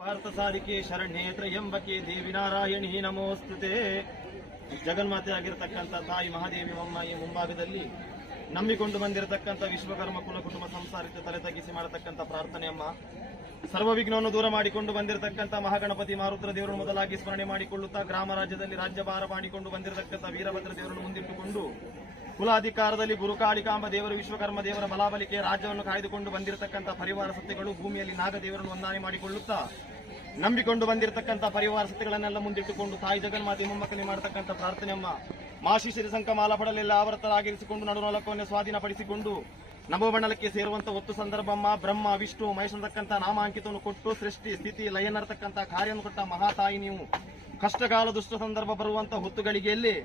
ಪಾರ್ಥ ಸಾಧಿಕೆ ಶರಣ್ಯೇ ತ್ರಯಂಬಕೆ ದೇವಿ ನಾರಾಯಣಿ ನಮೋಸ್ತುತೆ. ಜಗನ್ಮಾತೆ ಆಗಿರತಕ್ಕಂಥ ತಾಯಿ ಮಹಾದೇವಿ ಈ ಮುಂಭಾಗದಲ್ಲಿ ನಂಬಿಕೊಂಡು ಬಂದಿರತಕ್ಕಂಥ ವಿಶ್ವಕರ್ಮ ಕುಲ ಕುಟುಂಬ ಸಂಸಾರಕ್ಕೆ ತಲೆ ತಗ್ಗಿಸಿ ಮಾಡತಕ್ಕಂಥ ಪ್ರಾರ್ಥನೆ ಅಮ್ಮ. ಸರ್ವ ವಿಘ್ನವನ್ನು ದೂರ ಮಾಡಿಕೊಂಡು ಬಂದಿರತಕ್ಕಂಥ ಮಹಾಗಣಪತಿ ಮಾರುದ್ರ ದೇವರನ್ನು ಮೊದಲಾಗಿ ಸ್ಮರಣೆ ಮಾಡಿಕೊಳ್ಳುತ್ತಾ ಗ್ರಾಮ ರಾಜ್ಯದಲ್ಲಿ ರಾಜ್ಯಭಾರ ಮಾಡಿಕೊಂಡು ಬಂದಿರತಕ್ಕಂಥ ವೀರಭದ್ರ ದೇವರನ್ನು ಮುಂದಿಟ್ಟುಕೊಂಡು ಕುಲಾಧಿಕಾರದಲ್ಲಿ ಗುರುಕಾಳಿಕಾಂಬ ದೇವರು ವಿಶ್ವಕರ್ಮ ದೇವರ ಬಲಾಬಲಿಕೆ ರಾಜ್ಯವನ್ನು ಕಾಯ್ದುಕೊಂಡು ಬಂದಿರತಕ್ಕಂಥ ಪರಿವಾರ ಸತ್ಯಗಳು ಭೂಮಿಯಲ್ಲಿ ನಾಗದೇವರನ್ನು ಹೊಂದಾಣೆ ಮಾಡಿಕೊಳ್ಳುತ್ತಾ ನಂಬಿಕೊಂಡು ಬಂದಿರತಕ್ಕಂಥ ಪರಿವಾರ ಸತ್ಯಗಳನ್ನೆಲ್ಲ ಮುಂದಿಟ್ಟುಕೊಂಡು ತಾಯಿ ಜಗನ್ಮಾತೆ ಮೊಮ್ಮಕ್ಕಳಿಗೆ ಮಾಡತಕ್ಕಂಥ ಪ್ರಾರ್ಥನೆಯಮ್ಮ. ಮಾಶಿಶಿರಿ ಸಂಕಮಾಲ ಪಡಲೆಲ್ಲ ಆವರ್ತರಾಗಿರಿಸಿಕೊಂಡು ನಡುನಲಕವನ್ನು ಸ್ವಾಧೀನಪಡಿಸಿಕೊಂಡು ನವಮಂಡಲಕ್ಕೆ ಸೇರುವಂತ ಒತ್ತು ಸಂದರ್ಭಮ್ಮ. ಬ್ರಹ್ಮ ವಿಷ್ಣು ಮಹೇಶ್ ಅಂತಕ್ಕಂಥ ನಾಮಾಂಕಿತವನ್ನು ಕೊಟ್ಟು ಸೃಷ್ಟಿ ಸ್ಥಿತಿ ಲಯನರ್ತಕ್ಕಂಥ ಕಾರ್ಯವನ್ನು ಕೊಟ್ಟ ಮಹಾತಾಯಿ ನೀವು. ಕಷ್ಟಕಾಲ ದುಷ್ಟ ಸಂದರ್ಭ ಬರುವಂತ ಹೊತ್ತುಗಳಿಗೆಯಲ್ಲಿ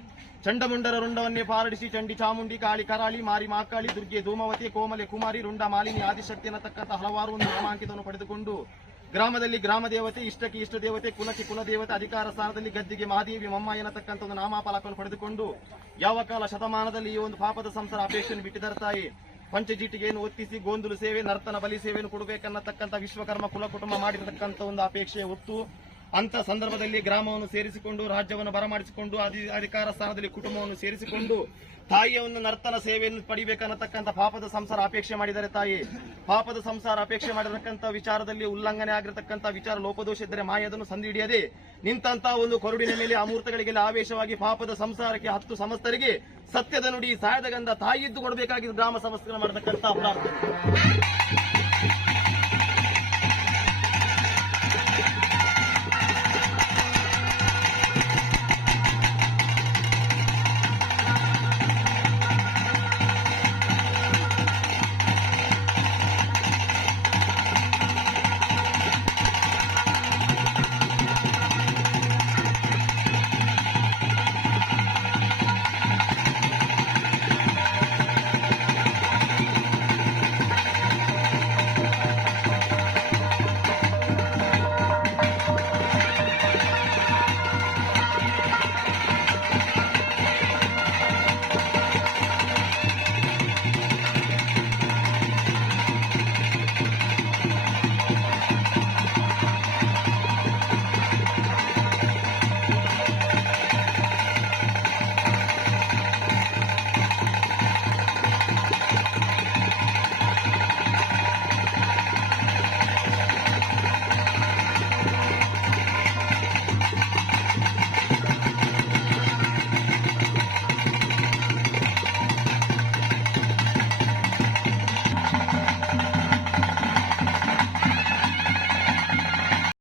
ಚಂಡಮುಂಡರ ರುಂಡವನ್ನೇ ಪಾರಡಿಸಿ ಚಂಡಿ ಚಾಮುಂಡಿ ಕಾಳಿ ಕರಾಳಿ ಮಾರಿ ಮಾಕಾಳಿ ದುರ್ಗೆ ಧೂಮವತಿ ಕೋಮಲೆ ಕುಮಾರಿ ರುಂಡ ಮಾಲಿನಿ ಆದಿಶಕ್ತಿ ಅನ್ನತಕ್ಕಂಥ ಹಲವಾರು ಒಂದು ನಾಮಾಂಕಿತವನ್ನು ಪಡೆದುಕೊಂಡು ಗ್ರಾಮದಲ್ಲಿ ಗ್ರಾಮ ದೇವತೆ, ಇಷ್ಟಕ್ಕೆ ಇಷ್ಟ ದೇವತೆ, ಕುಲಕ್ಕೆ ಕುಲ ದೇವತೆ, ಅಧಿಕಾರ ಸ್ಥಾನದಲ್ಲಿ ಗದ್ದಿಗೆ ಮಹಾದೇವಿ ಮಮ್ಮ ಎನ್ನತಕ್ಕಂಥ ಒಂದು ನಾಮಫಲಕವನ್ನು ಪಡೆದುಕೊಂಡು ಯಾವ ಕಾಲ ಶತಮಾನದಲ್ಲಿ ಈ ಒಂದು ಪಾಪದ ಸಂಸಾರ ಅಪೇಕ್ಷೆಯನ್ನು ಬಿಟ್ಟಿದ್ದಾರೆ ತಾಯಿ. ಪಂಚಜೀಟಿಗೆಯನ್ನು ಒತ್ತಿಸಿ ಗೋಂದುಲು ಸೇವೆ ನರ್ತನ ಬಲಿ ಸೇವೆಯನ್ನು ಕೊಡಬೇಕನ್ನತಕ್ಕಂಥ ವಿಶ್ವಕರ್ಮ ಕುಲ ಕುಟುಂಬ ಮಾಡಿರತಕ್ಕಂಥ ಒಂದು ಅಪೇಕ್ಷೆ ಹೊತ್ತು ಅಂತ ಸಂದರ್ಭದಲ್ಲಿ ಗ್ರಾಮವನ್ನು ಸೇರಿಸಿಕೊಂಡು ರಾಜ್ಯವನ್ನು ಬರಮಾಡಿಸಿಕೊಂಡು ಅಧಿಕಾರ ಸ್ಥಾನದಲ್ಲಿ ಕುಟುಂಬವನ್ನು ಸೇರಿಸಿಕೊಂಡು ತಾಯಿಯ ಒಂದು ನರ್ತನ ಸೇವೆಯನ್ನು ಪಡಿಬೇಕನ್ನತಕ್ಕಂಥ ಪಾಪದ ಸಂಸಾರ ಅಪೇಕ್ಷೆ ಮಾಡಿದರೆ ತಾಯಿ. ಪಾಪದ ಸಂಸಾರ ಅಪೇಕ್ಷೆ ಮಾಡಿರತಕ್ಕಂಥ ವಿಚಾರದಲ್ಲಿ ಉಲ್ಲಂಘನೆ ಆಗಿರತಕ್ಕಂಥ ವಿಚಾರ ಲೋಪದೋಷ ಇದ್ದರೆ ಮಾಯದನ್ನು ಸಂಧಿ ಹಿಡಿಯದೆ ನಿಂತಹ ಒಂದು ಕೊರಡಿನ ಮೇಲೆ ಆ ಮೂರ್ತಗಳಿಗೆಲ್ಲ ಆವೇಶವಾಗಿ ಪಾಪದ ಸಂಸಾರಕ್ಕೆ 10 ಸಮಸ್ತರಿಗೆ ಸತ್ಯದ ನುಡಿ ಸಾಯದ ಗಂಧ ತಾಯಿ ಇದ್ದು ಕೊಡಬೇಕಾಗಿದ್ದು ಗ್ರಾಮ ಸಮಸ್ಯೆ ಮಾಡತಕ್ಕಂಥ ಪ್ರಾರ್ಥನೆ.